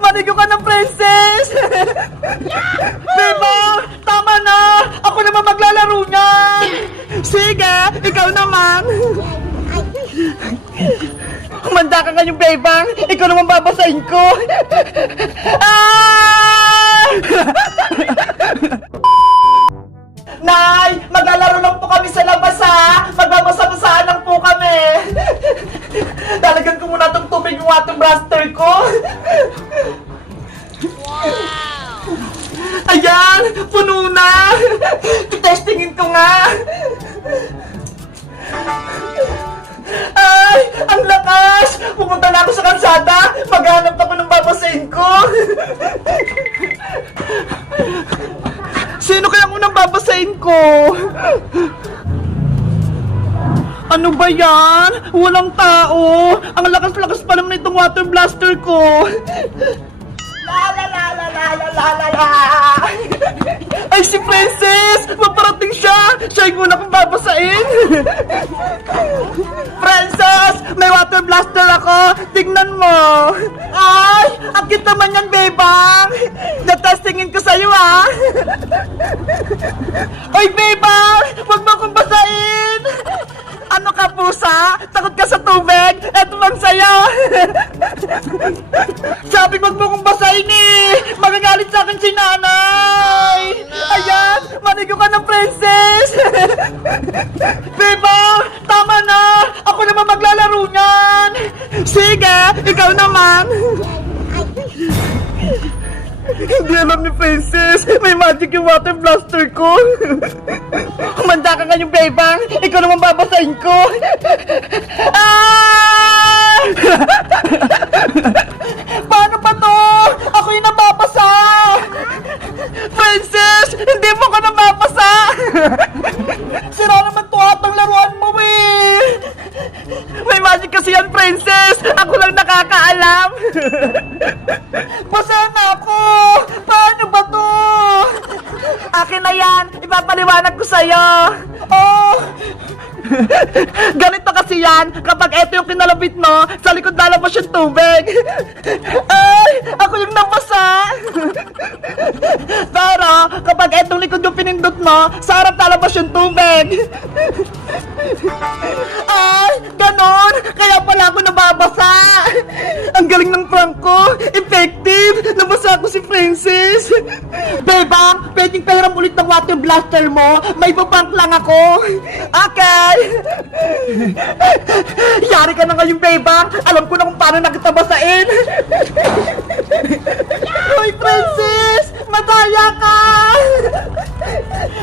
Manigo ka ng princess! Bebang! Tama na! Ako naman maglalaro niyan! Sige! Ikaw naman! Kumanda ka ngayong Bebang! Ikaw naman babasahin ko! Ah! Nay! Maglalaro lang po kami sa labas ha! Magbabasa-basaan lang po kami! Lalagyan ko muna itong tubig yung water blaster ko! Ayan! Puno na! Testingin ko nga! Ay! Ang lakas! Pumunta na ako sa kalsada! Maghanap ako ng babasahin ko! Sino kaya unang babasahin ko? Ano ba yan? Walang tao! Ang lakas-lakas pa naman itong water blaster ko! La la la la la la la la la! Ay, si Princess! Maparating siya! Siya yung una kong babasahin! Princess! May water blaster ako! Tignan mo! Ay! Ang cute naman yan, Bebang! Natestingin ko sa'yo, ha! Oy, Bebang! Huwag mo akong basahin! Ano ka, pusa? Takot ka sa tubig? Eto lang sa'yo! Sabi wag mo kong basahin eh! Magagalit sa akin si nanay! Ayan! Manigo ka ng princess! Bebang! Tama na! Ako naman maglalaro niyan! Sige! Ikaw naman! Hindi alam ni Princess! May magic yung water blaster ko! Kumanda ka ngayong Bebang! Ikaw naman babasahin ko! Ah! Paano ba to? Ako yung nababasa! Princess! Hindi mo ka nababasa! Sira naman to atang laruan mo eh! May magic kasi yan, Princess! Ako lang nakakaalam! Basa na ako! Paano ba to? Akin na yan! Ipapaliwanag ko sa'yo! Oh! Ganito kasi yan, kapag eto yung kinalabit mo, sa likod lalabas yung tubig. Ay! Ako yung nabasa! Pero, kapag etong likod yung pinindot mo, sa harap lalabas yung tubig. Ay! Ganon! Kaya pala ako nababasa! Ang galing ng prank ko! Effective! Nabasa ko si Princess! Bebang, pwedeng pahiram ulit ng water blaster mo? May paprank lang ako! Okay! Yari ka na ngayong Bebang! Alam ko na kung paano nakitabasain! Hoy, Princess! Madaya ka!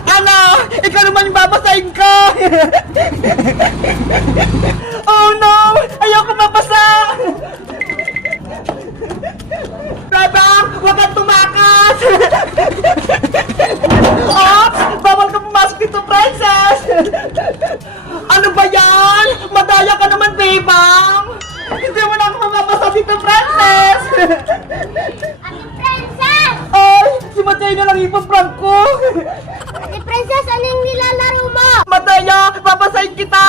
Ano? Ikaw naman yung babasahin ko! Oh no! Ayoko mabasa! Bebang! Huwag kang tumakas! Ops! Bawal ka pumasok dito, Princess! Ano ba yan? Madaya ka naman, Bebang! Hindi mo na ako mamabasa dito, Princess! Ate Princess! Ay! Si Matay na lang ipaprank ko! Ate Princess, ano yung nilalaro mo? Madaya! Babasahin kita!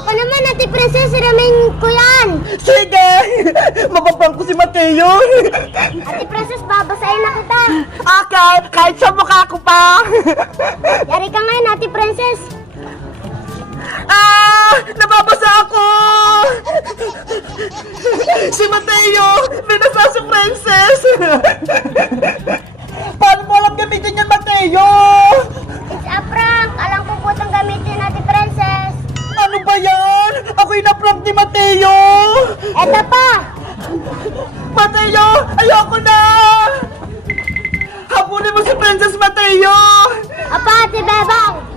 Ako naman, Ate Princess, ramen ko yan! Sige! Mapaprank ko si Mateo! Ate Princess, babasahin na kita! Okay! Kahit sa mukha ko pa! Yari ka ngayon, Ate Princess! Ah! Nababasa ako! Si Mateo! Binasa si Princess! Paano mo alam gamitin yan, Mateo? It's a prank! Alam ko po itong gamitin, Ate Princess! Ano ba yan? Ako yung na-prank ni Mateo! Eto pa! Mateo! Ayoko na! Habulin mo si Princess, Mateo! Apa, Ate Bebang!